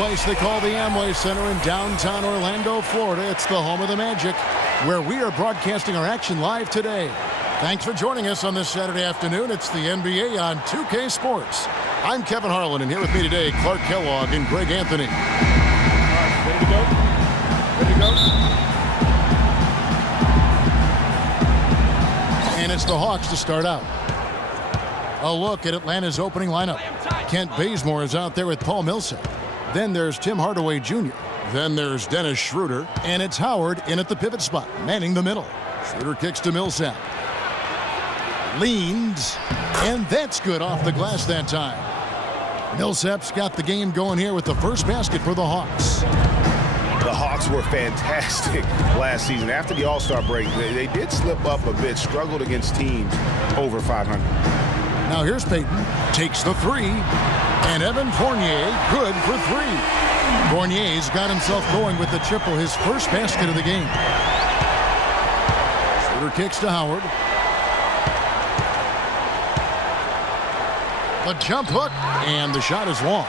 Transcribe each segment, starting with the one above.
place they call the Amway Center in downtown Orlando, Florida. It's the home of the Magic, where we are broadcasting our action live today. Thanks for joining us on this Saturday afternoon. It's the NBA on 2K Sports. I'm Kevin Harlan, and here with me today, Clark Kellogg and Greg Anthony. All right, ready to go? Ready to go? And it's the Hawks to start out. A look at Atlanta's opening lineup. Kent Bazemore is out there with Paul Millsap. Then there's Tim Hardaway Jr. Then there's Dennis Schroeder. And it's Howard in at the pivot spot, manning the middle. Schroeder kicks to Millsap. Leans. And that's good off the glass that time. Millsap's got the game going here with the first basket for the Hawks. The Hawks were fantastic last season. After the All-Star break, they did slip up a bit, struggled against teams over 500. Now here's Payton, takes the three, and Evan Fournier good for three. Fournier's got himself going with the triple, his first basket of the game. Schroeder kicks to Howard. The jump hook, and the shot is long.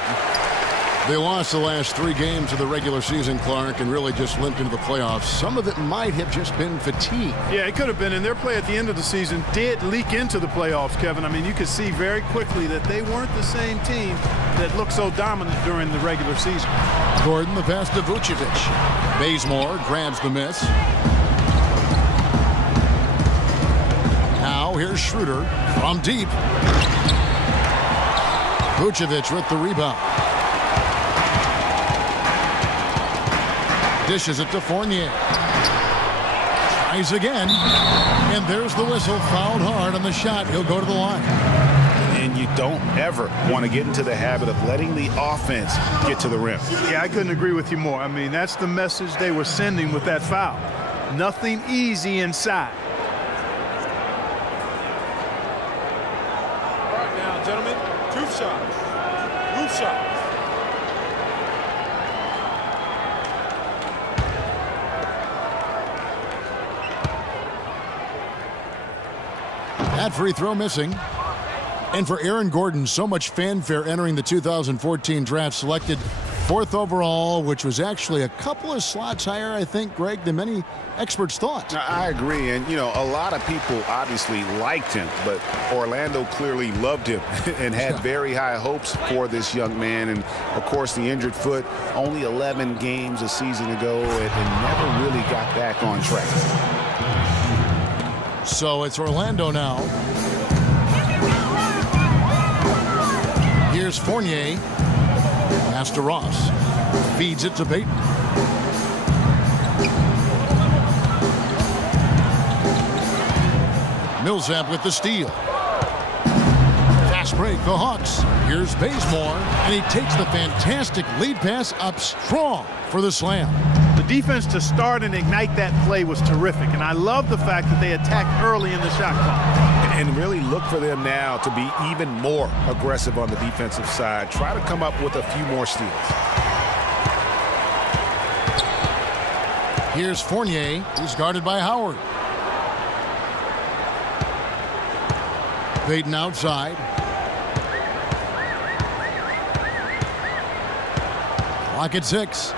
They lost the last 3 games of the regular season, Clark, and really just limped into the playoffs. Some of it might have just been fatigue. Yeah, it could have been, and their play at the end of the season did leak into the playoffs, Kevin. I mean, you could see very quickly that they weren't the same team that looked so dominant during the regular season. Gordon, the pass to Vucevic. Bazemore grabs the miss. Now here's Schroeder from deep. Vucevic with the rebound. Dishes it to Fournier. Tries again. And there's the whistle. Fouled hard on the shot. He'll go to the line. And you don't ever want to get into the habit of letting the offense get to the rim. Yeah, I couldn't agree with you more. I mean, that's the message they were sending with that foul. Nothing easy inside. All right now, gentlemen, 2 shots. 2 shots. That free throw missing. And for Aaron Gordon, so much fanfare entering the 2014 draft, selected 4th overall, which was actually a couple of slots higher, I think, Greg, than many experts thought. I agree, and a lot of people obviously liked him, but Orlando clearly loved him and had very high hopes for this young man. And of course, the injured foot, only 11 games a season ago, and never really got back on track. So it's Orlando now. Here's Fournier. Pass to Ross. Feeds it to Payton. Millsap with the steal. Fast break, the Hawks. Here's Bazemore, and he takes the fantastic lead pass up strong for the slam. The defense to start and ignite that play was terrific, and I love the fact that they attacked early in the shot clock. And really look for them now to be even more aggressive on the defensive side. Try to come up with a few more steals. Here's Fournier, who's guarded by Howard. Payton outside. Clock at 6.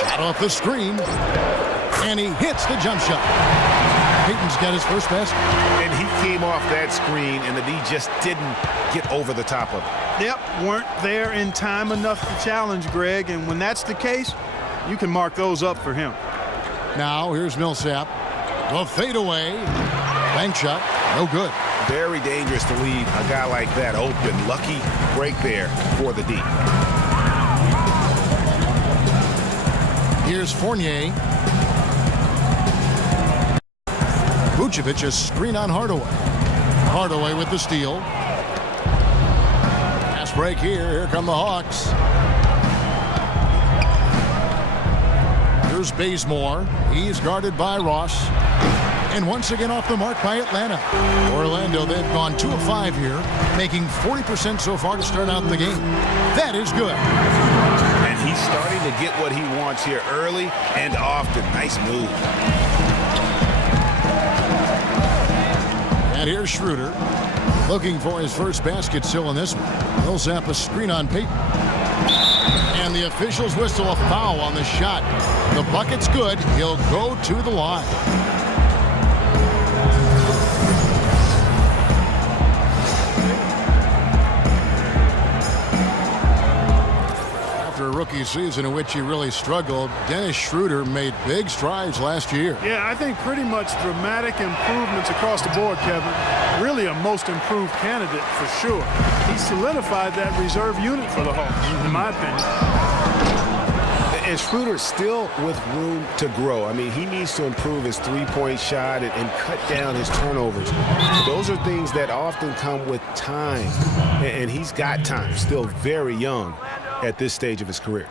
Shot off the screen. And he hits the jump shot. Payton's got his first basket. And he came off that screen, and the D just didn't get over the top of it. Yep, weren't there in time enough to challenge, Greg, and when that's the case, you can mark those up for him. Now here's Millsap. The fadeaway. Bank shot. No good. Very dangerous to leave a guy like that open. Lucky break there for the D. Here's Fournier. Vucevic, a screen on Hardaway. Hardaway with the steal. Fast break here. Here come the Hawks. Here's Bazemore. He's guarded by Ross. And once again off the mark by Atlanta. Orlando, they've gone 2 of 5 here, making 40% so far to start out the game. That is good. And he's starting to get what he wants here early and often. Nice move. And here's Schroeder. Looking for his first basket still in this one. Millsap a screen on Payton. And the officials whistle a foul on the shot. The bucket's good. He'll go to the line. After a rookie season in which he really struggled, Dennis Schroeder made big strides last year. Yeah, I think pretty much dramatic improvements across the board, Kevin. Really a most improved candidate for sure. He solidified that reserve unit for the Hawks, in my opinion. And Schroeder still with room to grow. I mean, he needs to improve his three-point shot and cut down his turnovers. Those are things that often come with time. And he's got time, still very young at this stage of his career.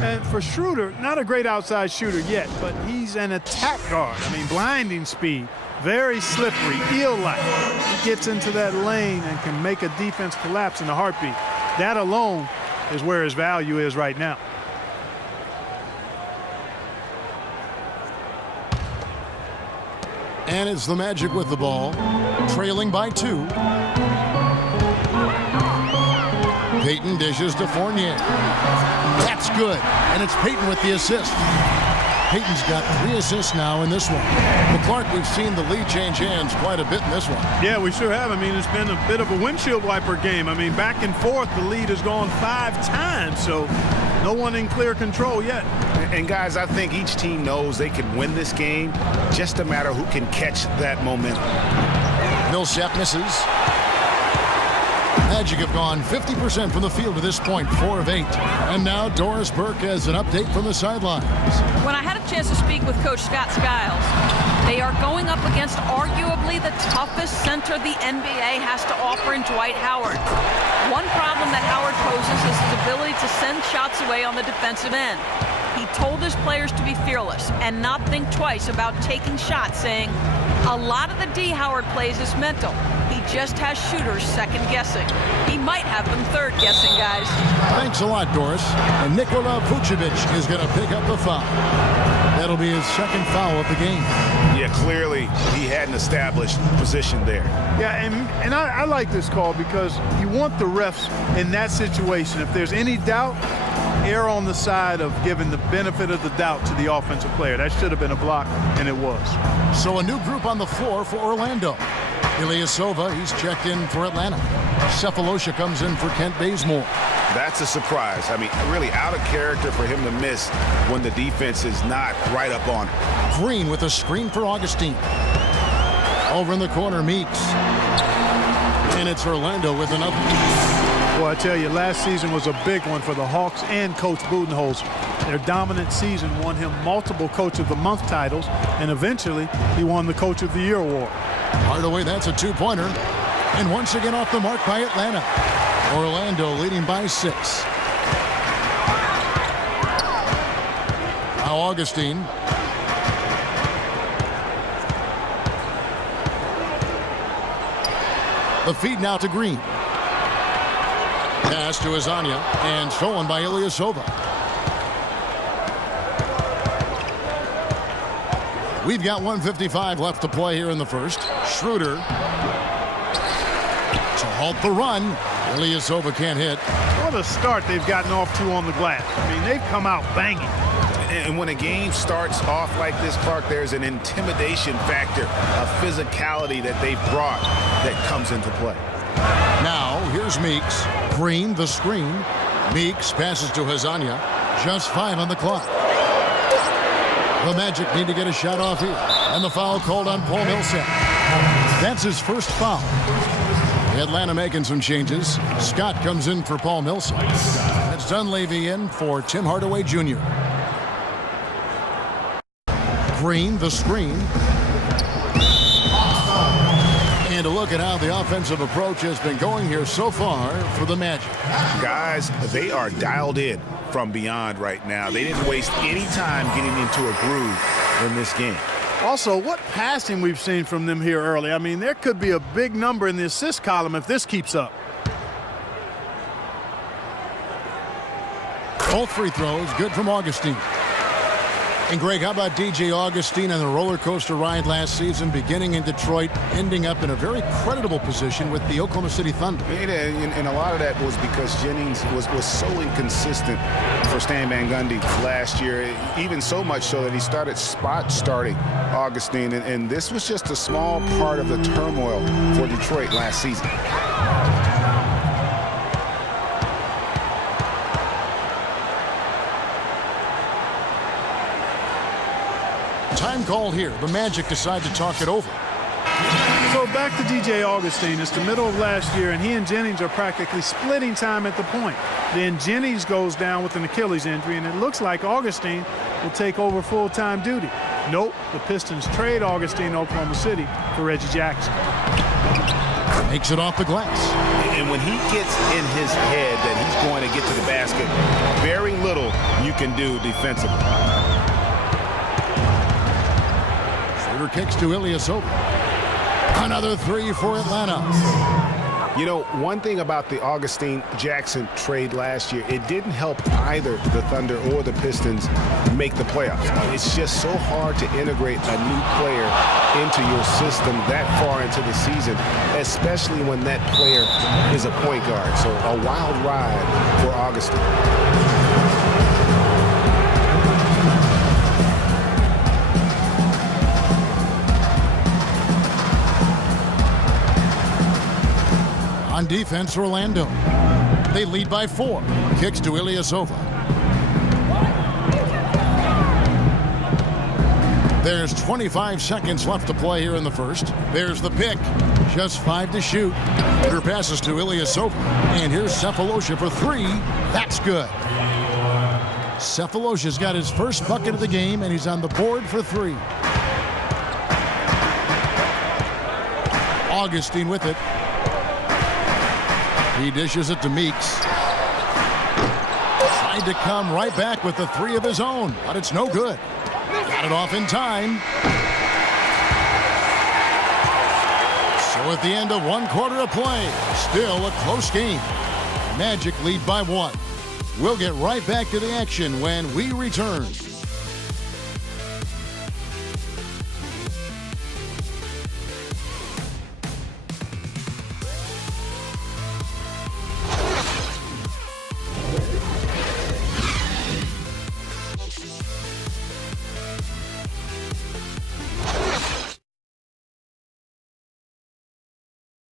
And for Schroeder, not a great outside shooter yet, but he's an attack guard. I mean, blinding speed, very slippery, eel-like. He gets into that lane and can make a defense collapse in a heartbeat. That alone is where his value is right now. And it's the Magic with the ball, trailing by 2. Payton dishes to Fournier. That's good, and it's Payton with the assist. Payton's got 3 assists now in this one. But Clark, we've seen the lead change hands quite a bit in this one. Yeah, we sure have. I mean, it's been a bit of a windshield wiper game. I mean, back and forth, the lead has gone 5 times, so no one in clear control yet. And guys, I think each team knows they can win this game, just a matter who can catch that momentum. Millsap misses. Magic have gone 50% from the field to this point, 4 of 8. And now Doris Burke has an update from the sidelines. When I had a chance to speak with Coach Scott Skiles, they are going up against arguably the toughest center the NBA has to offer in Dwight Howard. One problem that Howard poses is his ability to send shots away on the defensive end. He told his players to be fearless and not think twice about taking shots, saying, a lot of the D Howard plays is mental. He just has shooters second-guessing. He might have them third-guessing, guys. Thanks a lot, Doris. And Nikola Vucevic is going to pick up the foul. That'll be his second foul of the game. Yeah, clearly he had an established position there. Yeah, and I like this call because you want the refs in that situation. If there's any doubt, err on the side of giving the benefit of the doubt to the offensive player. That should have been a block, and it was. So a new group on the floor for Orlando. Ilyasova, he's checked in for Atlanta. Cephalosha comes in for Kent Bazemore. That's a surprise. I mean, really out of character for him to miss when the defense is not right up on him. Green with a screen for Augustine. Over in the corner, Meeks. And it's Orlando with another. Well, I tell you, last season was a big one for the Hawks and Coach Budenholzer. Their dominant season won him multiple Coach of the Month titles, and eventually he won the Coach of the Year award. Hardaway, that's a 2-pointer. And once again off the mark by Atlanta. Orlando leading by 6. Now Augustine. The feed now to Green. Pass to Azania and stolen by Ilyasova. We've got 1:55 left to play here in the first. Schroeder to halt the run. Ilyasova can't hit. What a start they've gotten off to on the glass. I mean, they've come out banging. And when a game starts off like this, Clark, there's an intimidation factor, a physicality that they've brought that comes into play. Now, here's Meeks. Green, the screen. Meeks passes to Hazania. Just 5 on the clock. The Magic need to get a shot off here. And the foul called on Paul Millsap. That's his first foul. Atlanta making some changes. Scott comes in for Paul Millsap. That's Dunleavy in for Tim Hardaway Jr. Green, the screen. And a look at how the offensive approach has been going here so far for the Magic. Guys, they are dialed in from beyond right now. They didn't waste any time getting into a groove in this game. Also, what passing we've seen from them here early. I mean, there could be a big number in the assist column if this keeps up. Both free throws good from Augustine. And Greg, how about DJ Augustine and the roller coaster ride last season, beginning in Detroit, ending up in a very creditable position with the Oklahoma City Thunder? And a lot of that was because Jennings was so inconsistent for Stan Van Gundy last year, even so much so that he started starting Augustine. And this was just a small part of the turmoil for Detroit last season. Time called here. The Magic decide to talk it over. So back to DJ Augustine. It's the middle of last year, and he and Jennings are practically splitting time at the point. Then Jennings goes down with an Achilles injury, and it looks like Augustine will take over full-time duty. Nope, the Pistons trade Augustine to Oklahoma City for Reggie Jackson. Makes it off the glass. And when he gets in his head that he's going to get to the basket, very little you can do defensively. Kicks to Ilyasova. Another three for Atlanta. You know, one thing about the Augustine Jackson trade last year, it didn't help either the Thunder or the Pistons make the playoffs. It's just so hard to integrate a new player into your system that far into the season, especially when that player is a point guard. So a wild ride for Augustine. On defense, Orlando. They lead by 4. Kicks to Ilyasova. There's 25 seconds left to play here in the first. There's the pick. Just 5 to shoot. Her passes to Ilyasova. And here's Cephalosha for 3. That's good. Cephalosha's got his first bucket of the game, and he's on the board for 3. Augustine with it. He dishes it to Meeks. Tried to come right back with the 3 of his own, but it's no good. Got it off in time. So at the end of 1 quarter of play, still a close game. Magic lead by 1. We'll get right back to the action when we return.